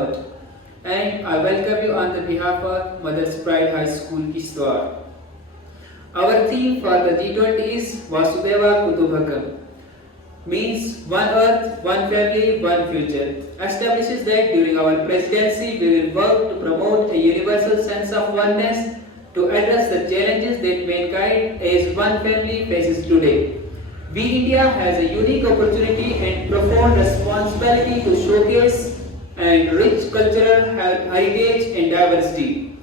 earth. And I welcome you on the behalf of Mother's Pride High School, Kishtwar. Our theme for the G20 is Vasudeva Kutumbakam, means one earth, one family, one future. Establishes that during our presidency we will work to promote a universal sense of oneness to address the challenges that mankind as one family faces today. We India has a unique opportunity and profound responsibility to showcase and rich cultural heritage and diversity,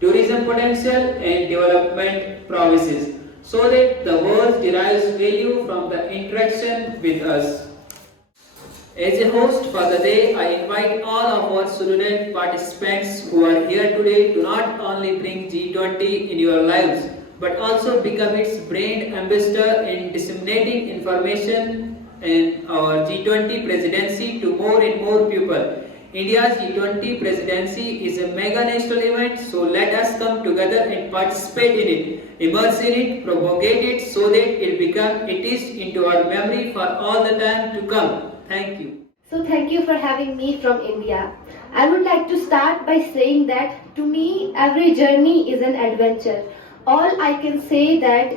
tourism potential and development promises, so that the world derives value from the interaction with us. As a host for the day, I invite all of our student participants who are here today to not only bring G20 in your lives, but also become its brand ambassador in disseminating information in our G20 presidency to more and more people. India's G20 presidency is a mega national event, so let us come together and participate in it, immerse in it, propagate it so that it become etched into our memory for all the time to come. Thank you. So thank you for having me from India. I would like to start by saying that to me every journey is an adventure. All I can say that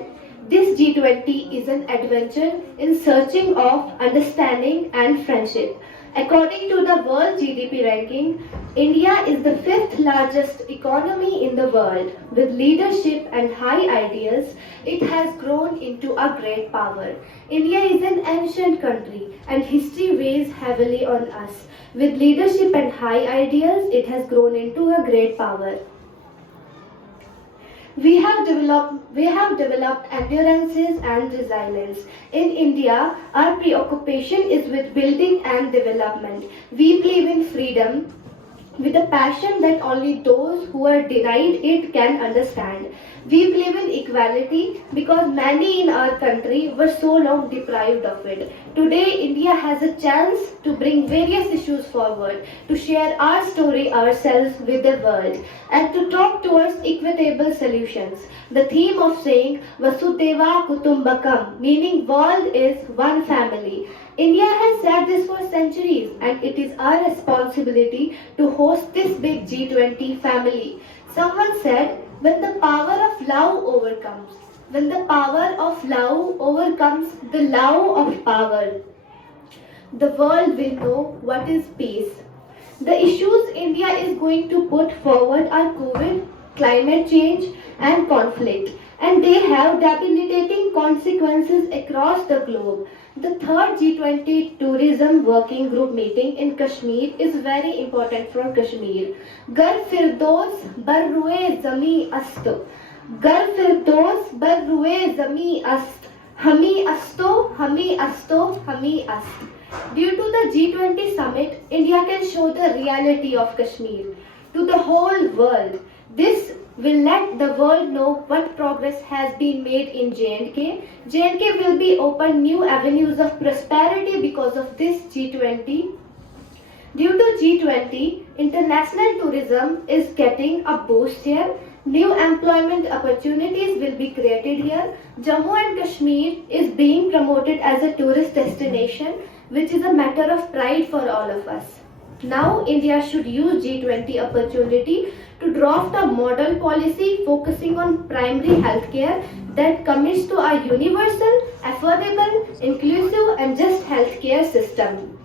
this G20 is an adventure in searching of understanding and friendship. According to the World GDP ranking, India is the fifth largest economy in the world. With leadership and high ideals, it has grown into a great power. India is an ancient country and history weighs heavily on us. With leadership and high ideals, it has grown into a great power. We have developed endurances and resilience. In India, our preoccupation is with building and development. We believe in freedom with a passion that only those who are denied it can understand. We believe in equality because many in our country were so long deprived of it. Today, India has a chance to bring various issues forward, to share our story ourselves with the world, and to talk towards equitable solutions. The theme of saying Vasudeva Kutumbakam, meaning world is one family. India has said this for centuries, and it is our responsibility to host this big G20 family. Someone said, when the power of love overcomes, when the power of love overcomes the love of power, the world will know what is peace. The issues India is going to put forward are COVID, climate change, and conflict, and they have debilitating consequences across the globe. The third G20 Tourism Working Group meeting in Kashmir is very important for Kashmir. Gar Firdos bar ruye zami ast. Gar Firdos bar ruye zami ast. Hami asto, hami asto, hami ast. Due to the G20 summit, India can show the reality of Kashmir to the whole world. This will let the world know what progress has been made in J&K. J&K will be open new avenues of prosperity because of this G20. Due to G20, international tourism is getting a boost here. New employment opportunities will be created here. Jammu and Kashmir is being promoted as a tourist destination, which is a matter of pride for all of us. Now, India should use G20 opportunity to draft a model policy focusing on primary healthcare that commits to a universal, affordable, inclusive and just healthcare system.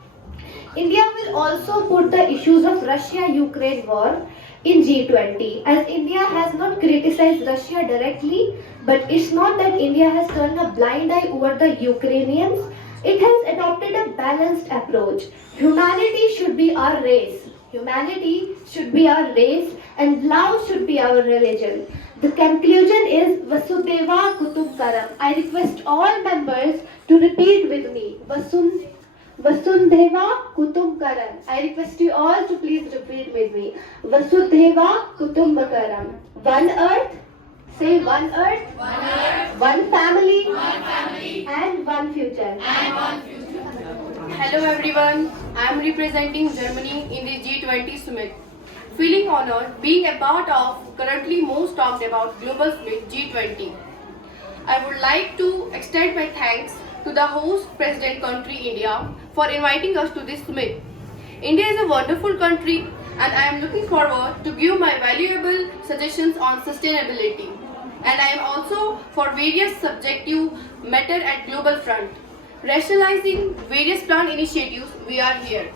India will also put the issues of Russia-Ukraine war in G20, as India has not criticized Russia directly, but it's not that India has turned a blind eye over the Ukrainians. It has adopted a balanced approach. Humanity should be our race. Humanity should be our race and love should be our religion. The conclusion is Vasudeva Kutumbakam. I request all members to repeat with me. Vasudeva Kutumbakam. I request you all to please repeat with me. Vasudeva Kutumbakam. One earth. Say one earth. One earth. One family. One family. And one future. And one future. Hello everyone, I am representing Germany in the G20 summit. Feeling honored being a part of currently most talked about global summit G20. I would like to extend my thanks to the host president country India for inviting us to this summit. India is a wonderful country and I am looking forward to give my valuable suggestions on sustainability. And I am also for various subjective matter at global front. Rationalizing various planned initiatives, we are here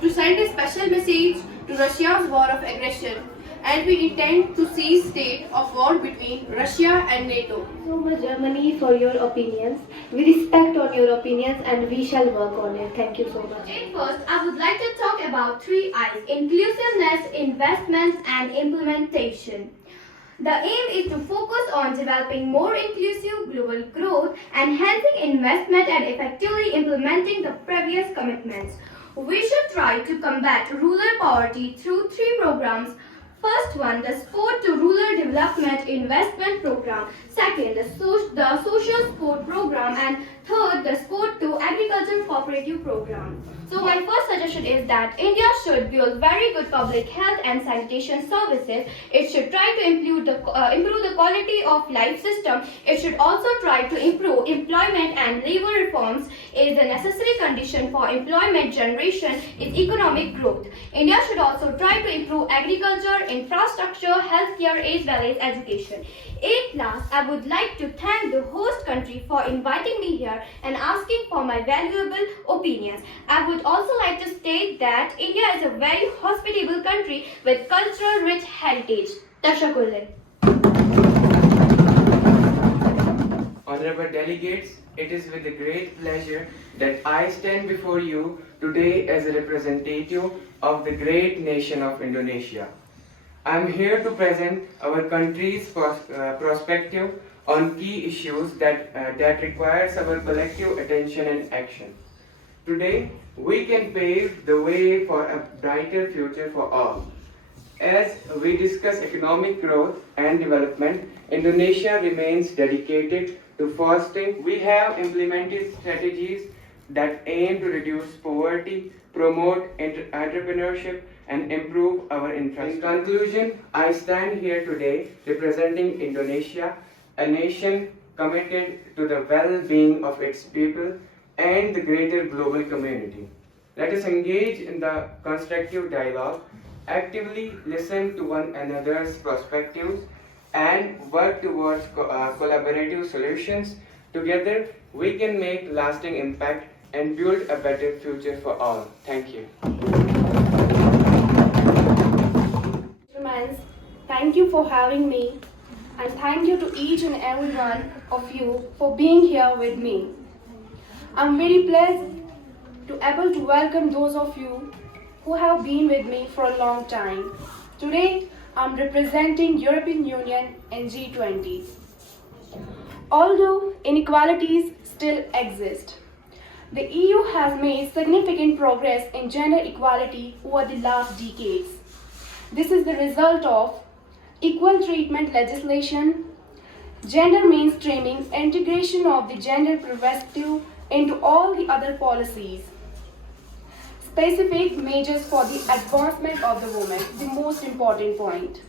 to send a special message to Russia's war of aggression, and we intend to see state of war between Russia and NATO. So much, Germany, for your opinions. We respect on your opinions and we shall work on it. Thank you so much. First, I would like to talk about three I's: inclusiveness, investments, and implementation. The aim is to focus on developing more inclusive global growth, enhancing investment, and effectively implementing the previous commitments. We should try to combat rural poverty through three programs. First one, the Sport to Rural Development Investment Program. Second, the Social Sport Program. And third, the Sport to Agriculture Cooperative Program. So my first suggestion is that India should build very good public health and sanitation services. It should try to improve the quality of life system. It should also try to improve employment and labor reforms is a necessary condition for employment generation is economic growth. India should also try to improve agriculture, infrastructure, healthcare as well as education. At last, I would like to thank the host country for inviting me here and asking for my valuable opinions. I would also like to state that India is a very hospitable country with cultural rich heritage. Tashakulle. Honorable delegates, it is with a great pleasure that I stand before you today as a representative of the great nation of Indonesia. I am here to present our country's perspective on key issues that requires our collective attention and action. Today, we can pave the way for a brighter future for all. As we discuss economic growth and development, Indonesia remains dedicated to fostering. We have implemented strategies that aim to reduce poverty, promote entrepreneurship, and improve our infrastructure. In conclusion, I stand here today representing Indonesia, a nation committed to the well-being of its people and the greater global community. Let us engage in the constructive dialogue, actively listen to one another's perspectives, and work towards collaborative solutions. Together, we can make lasting impact and build a better future for all. Thank you. Thank you for having me, and thank you to each and every one of you for being here with me. I'm very pleased to able to welcome those of you who have been with me for a long time. Today, I'm representing European Union and G20. Although inequalities still exist, the EU has made significant progress in gender equality over the last decades. This is the result of equal treatment legislation, gender mainstreaming, integration of the gender perspective into all the other policies, specific measures for the advancement of the woman, the most important point.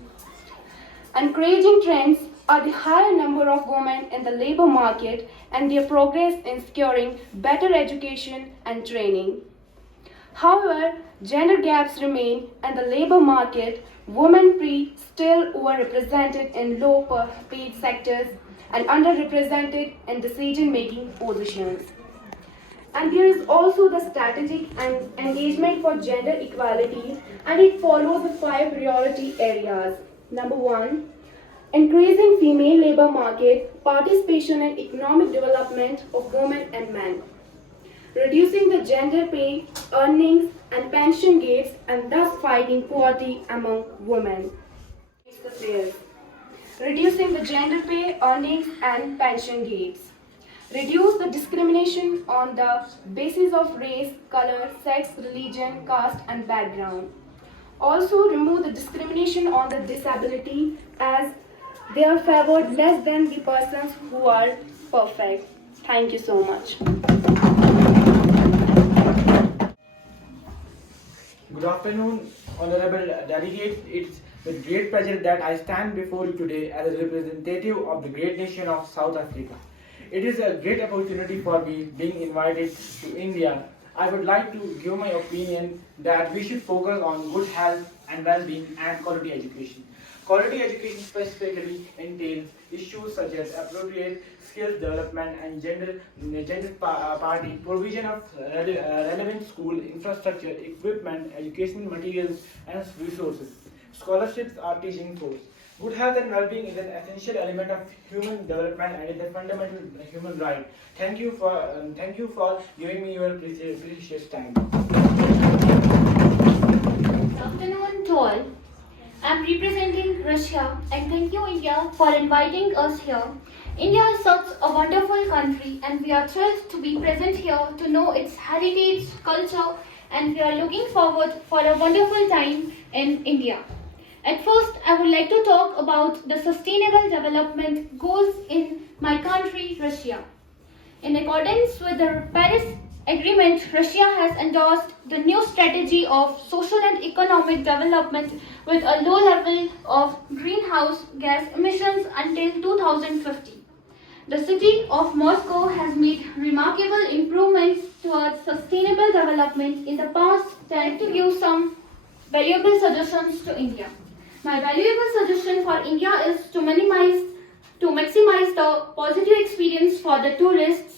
Encouraging trends are the higher number of women in the labor market and their progress in securing better education and training. However, gender gaps remain in the labor market. Women still overrepresented in low-paid sectors and underrepresented in decision-making positions. And there is also the strategic and engagement for gender equality, and it follows the 5 priority areas. Number 1, increasing female labor market participation in economic development of women and men. Reducing the gender pay, earnings, and pension gaps, and thus fighting poverty among women. Reducing the gender pay, earnings, and pension gaps. Reduce the discrimination on the basis of race, color, sex, religion, caste, and background. Also remove the discrimination on the disability as they are favored less than the persons who are perfect. Thank you so much. Good afternoon, honorable delegates. It's with great pleasure that I stand before you today as a representative of the great nation of South Africa. It is a great opportunity for me being invited to India I would like to give my opinion that we should focus on good health and well-being and quality education. Quality education specifically entails issues such as appropriate skills development and party provision of relevant school infrastructure, equipment, educational materials, and resources. Scholarships are teaching force. Good health and well-being is an essential element of human development and is a fundamental human right. Thank you for giving me your precious time. Good afternoon to all. I'm representing Russia and thank you India for inviting us here. India is such a wonderful country and we are thrilled to be present here to know its heritage, culture, and we are looking forward for a wonderful time in India. At first, I would like to talk about the sustainable development goals in my country, Russia. In accordance with the Paris Agreement, Russia has endorsed the new strategy of social and economic development with a low level of greenhouse gas emissions until 2050. The city of Moscow has made remarkable improvements towards sustainable development in the past. I like to give some valuable suggestions to India. My valuable suggestion for India is to maximize the positive experience for the tourists.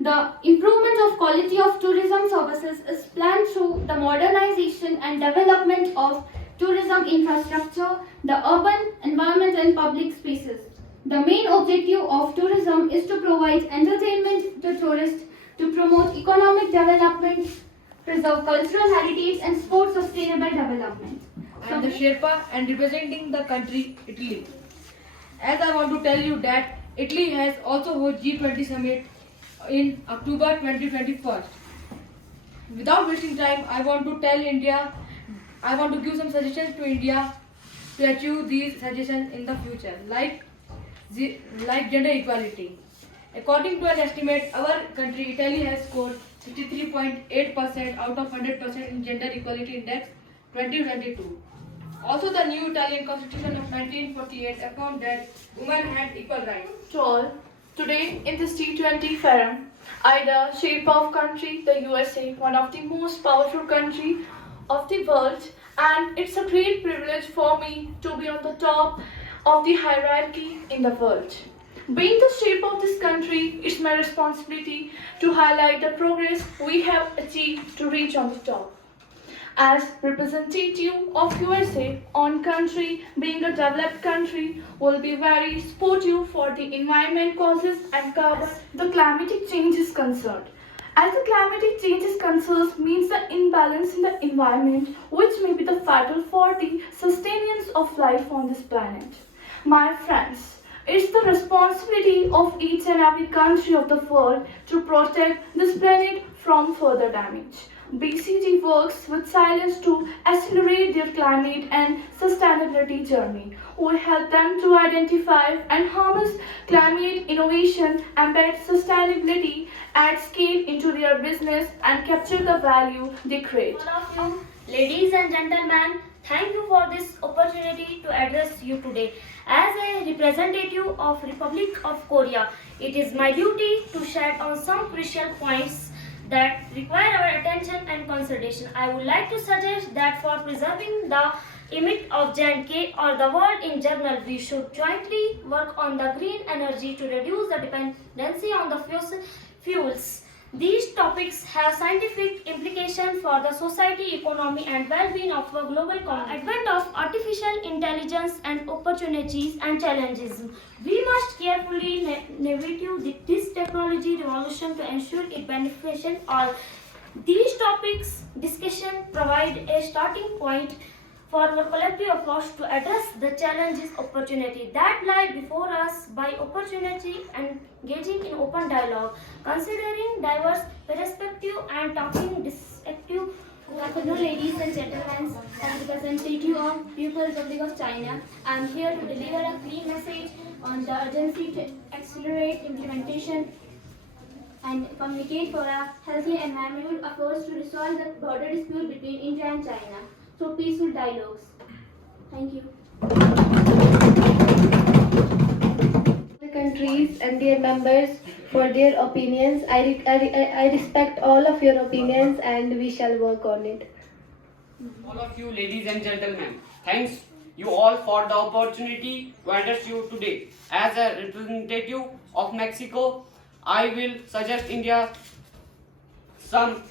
The improvement of quality of tourism services is planned through the modernization and development of tourism infrastructure, the urban environment and public spaces. The main objective of tourism is to provide entertainment to tourists, to promote economic development, preserve cultural heritage and support sustainable development. I am the Sherpa and representing the country Italy. As I want to tell you that Italy has also hosted G20 summit in October 2021. Without wasting time, I want to give some suggestions to India to achieve these suggestions in the future, like gender equality. According to an estimate, our country Italy has scored 63.8% out of 100% in gender equality index 2022. Also, the new Italian constitution of 1948 affirmed that women had equal rights. To all, today in this G20 forum, I, the shape of country, the USA, one of the most powerful country of the world, and it's a great privilege for me to be on the top of the hierarchy in the world. Being the shape of this country, it's my responsibility to highlight the progress we have achieved to reach on the top. As representative of USA on country, being a developed country will be very supportive for the environment causes and carbon. The climatic change is concerned. As the climatic change is concerned means the imbalance in the environment which may be the fatal for the sustenance of life on this planet. My friends, it's the responsibility of each and every country of the world to protect this planet from further damage. BCG works with silence to accelerate their climate and sustainability journey. We help them to identify and harness climate innovation, embed sustainability at scale into their business and capture the value they create. All of you, ladies and gentlemen, thank you for this opportunity to address you today. As a representative of Republic of Korea, it is my duty to shed on some crucial points that require our attention and consideration. I would like to suggest that for preserving the image of J&K or the world in general, we should jointly work on the green energy to reduce the dependency on the fossil fuels. These topics have scientific implications for the society, economy and well-being of a global community. Advent of artificial intelligence and opportunities and challenges. We must carefully navigate this technology revolution to ensure it benefits all. These topics discussion provide a starting point for our collective approach to address the challenges, opportunity that lie before us by opportunity and engaging in open dialogue, considering diverse perspectives and talking distinctive. Good afternoon, ladies and gentlemen. As representative of People's Republic of China, I am here to deliver a clear message on the urgency to accelerate implementation and communicate for a healthy environmental approach to resolve the border dispute between India and China through peaceful dialogues. Thank you. The country countries and their members for their opinions. I respect all of your opinions and we shall work on it. All of you, ladies and gentlemen, thanks you all for the opportunity to address you today. As a representative of Mexico, I will suggest India some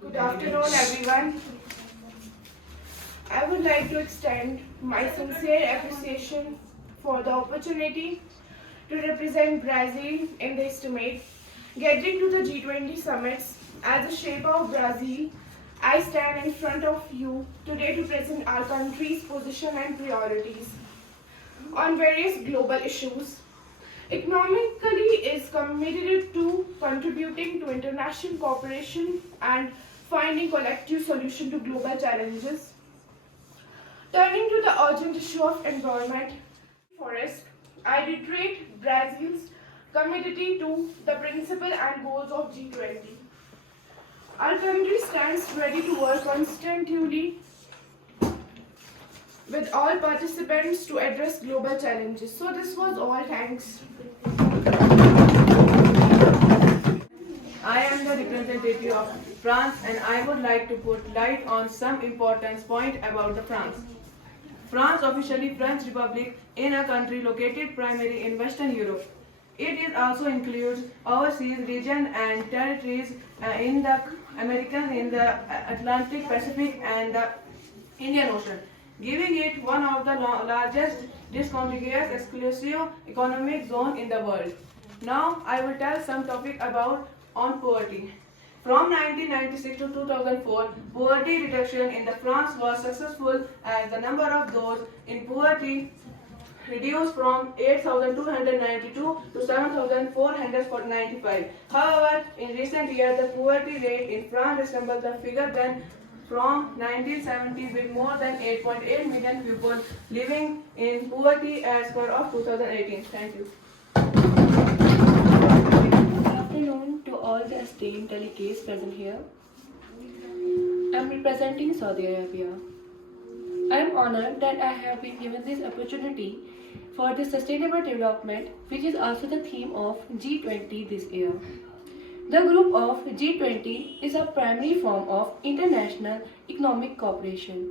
Good afternoon, everyone. I would like to extend my sincere appreciation for the opportunity to represent Brazil in this summit. Getting to the G20 summits as a shaper of Brazil, I stand in front of you today to present our country's position and priorities on various global issues. Economically is committed to contributing to international cooperation and finding collective solution to global challenges. Turning to the urgent issue of environment, forest, I reiterate Brazil's commitment to the principle and goals of G20. Our country stands ready to work constantly with all participants to address global challenges. So this was all. Thanks. I am the representative of France and I would like to put light on some important point about the France. France, officially French Republic, in a country located primarily in Western Europe. It is also includes overseas region and territories in the American, in the Atlantic, Pacific and the Indian Ocean, giving it one of the largest discontiguous exclusive economic zone in the world. Now I will tell some topic about on poverty. From 1996 to 2004, poverty reduction in the France was successful as the number of those in poverty reduced from 8,292 to 7,495. However, in recent years, the poverty rate in France resembles the figure then from 1970 with more than 8.8 million people living in poverty as per of 2018. Thank you. Good afternoon to all the esteemed delegates present here. I am representing Saudi Arabia. I am honored that I have been given this opportunity for the sustainable development, which is also the theme of G20 this year. The group of G20 is a primary form of international economic cooperation.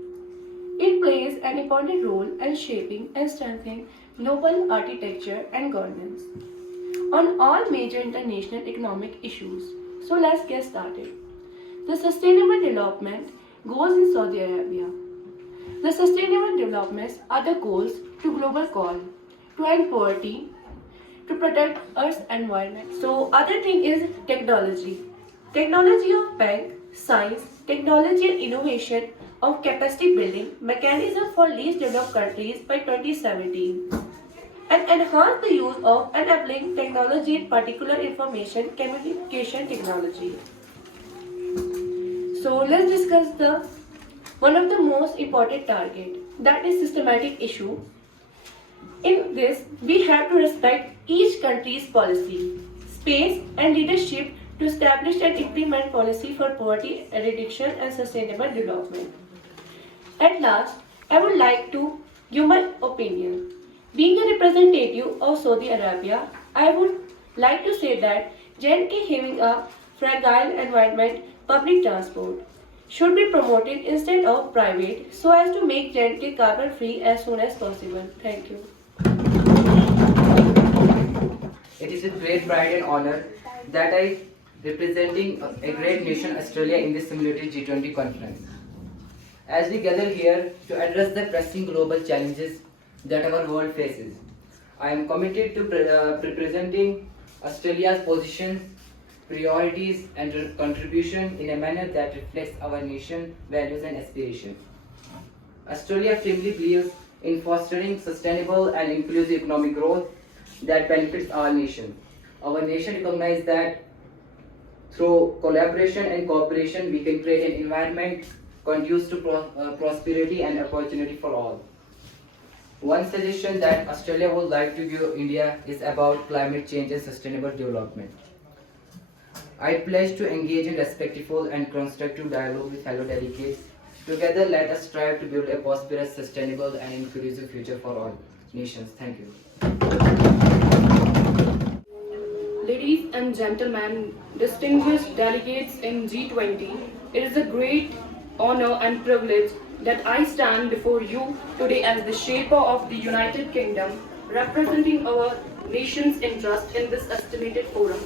It plays an important role in shaping and strengthening global architecture and governance on all major international economic issues. So let's get started. The Sustainable Development Goals in Saudi Arabia. The Sustainable Developments are the goals to global call to end poverty, to protect Earth's environment. So other thing is technology. Technology of bank, science, technology and innovation of capacity building mechanism for least developed countries by 2017. And enhance the use of enabling technology, in particular information communication technology. So let's discuss the one of the most important target, that is systematic issue. In this, we have to respect each country's policy, space and leadership to establish and implement policy for poverty reduction and sustainable development. At last, I would like to give my opinion. Being a representative of Saudi Arabia, I would like to say that J&K having a fragile environment, public transport should be promoted instead of private so as to make J&K carbon free as soon as possible. Thank you. It is with great pride and honor that I representing a great nation Australia in this simulated G20 conference. As we gather here to address the pressing global challenges that our world faces, I am committed to representing Australia's position, priorities and contribution in a manner that reflects our nation's values and aspirations. Australia firmly believes in fostering sustainable and inclusive economic growth that benefits our nation. Our nation recognizes that through collaboration and cooperation we can create an environment conducive to prosperity and opportunity for all. One suggestion that Australia would like to give India is about climate change and sustainable development. I pledge to engage in respectful and constructive dialogue with fellow delegates Together, let us strive to build a prosperous, sustainable, and inclusive future for all nations. Thank you. Ladies and gentlemen, distinguished delegates in G20, it is a great honor and privilege that I stand before you today as the shaper of the United Kingdom, representing our nation's interest in this estimated forum.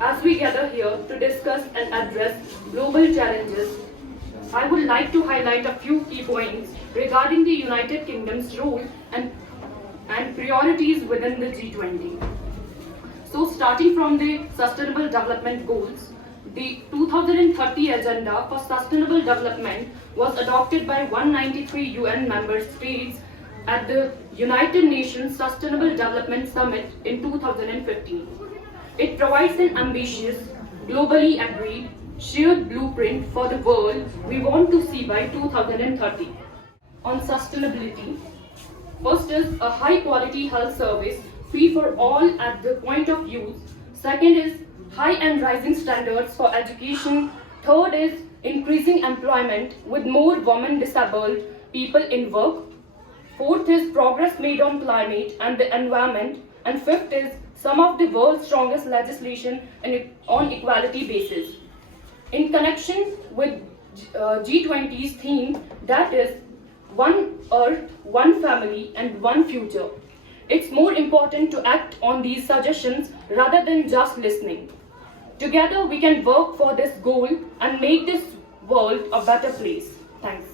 As we gather here to discuss and address global challenges, I would like to highlight a few key points regarding the United Kingdom's role and priorities within the G20. So starting from the Sustainable Development Goals, the 2030 Agenda for Sustainable Development was adopted by 193 UN member states at the United Nations Sustainable Development Summit in 2015. It provides an ambitious, globally agreed, shared blueprint for the world we want to see by 2030. On sustainability, first is a high quality health service free for all at the point of use. Second is high and rising standards for education. Third is increasing employment with more women disabled people in work. Fourth is progress made on climate and the environment. And fifth is some of the world's strongest legislation on equality basis. In connection with G20's theme, that is One Earth, One Family and One Future, it's more important to act on these suggestions rather than just listening. Together we can work for this goal and make this world a better place. Thanks.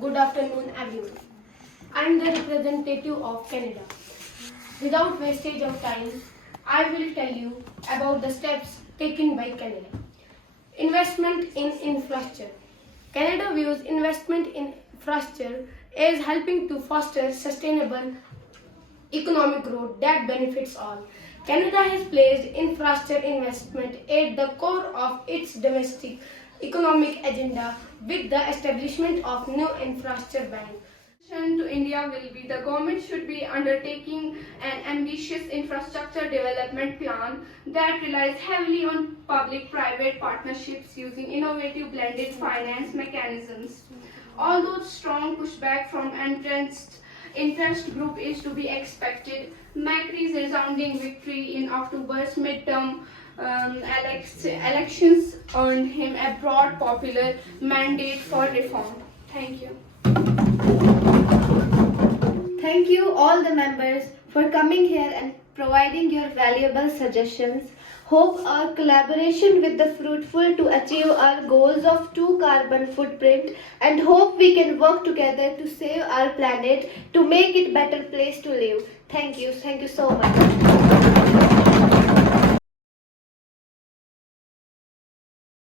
Good afternoon, everyone. I am the representative of Canada. Without wastage of time, I will tell you about the steps taken by Canada. Investment in infrastructure. Canada views investment in infrastructure as helping to foster sustainable economic growth that benefits all. Canada has placed infrastructure investment at the core of its domestic economic agenda with the establishment of new infrastructure bank. To India will be the government should be undertaking an ambitious infrastructure development plan that relies heavily on public-private partnerships using innovative blended finance mechanisms. Although strong pushback from entrenched interest group is to be expected, Macron's resounding victory in October's midterm elections earned him a broad popular mandate for reform. Thank you. Thank you all the members for coming here and providing your valuable suggestions. Hope our collaboration will be fruitful to achieve our goals of 2 carbon footprint, and hope we can work together to save our planet to make it a better place to live. Thank you so much.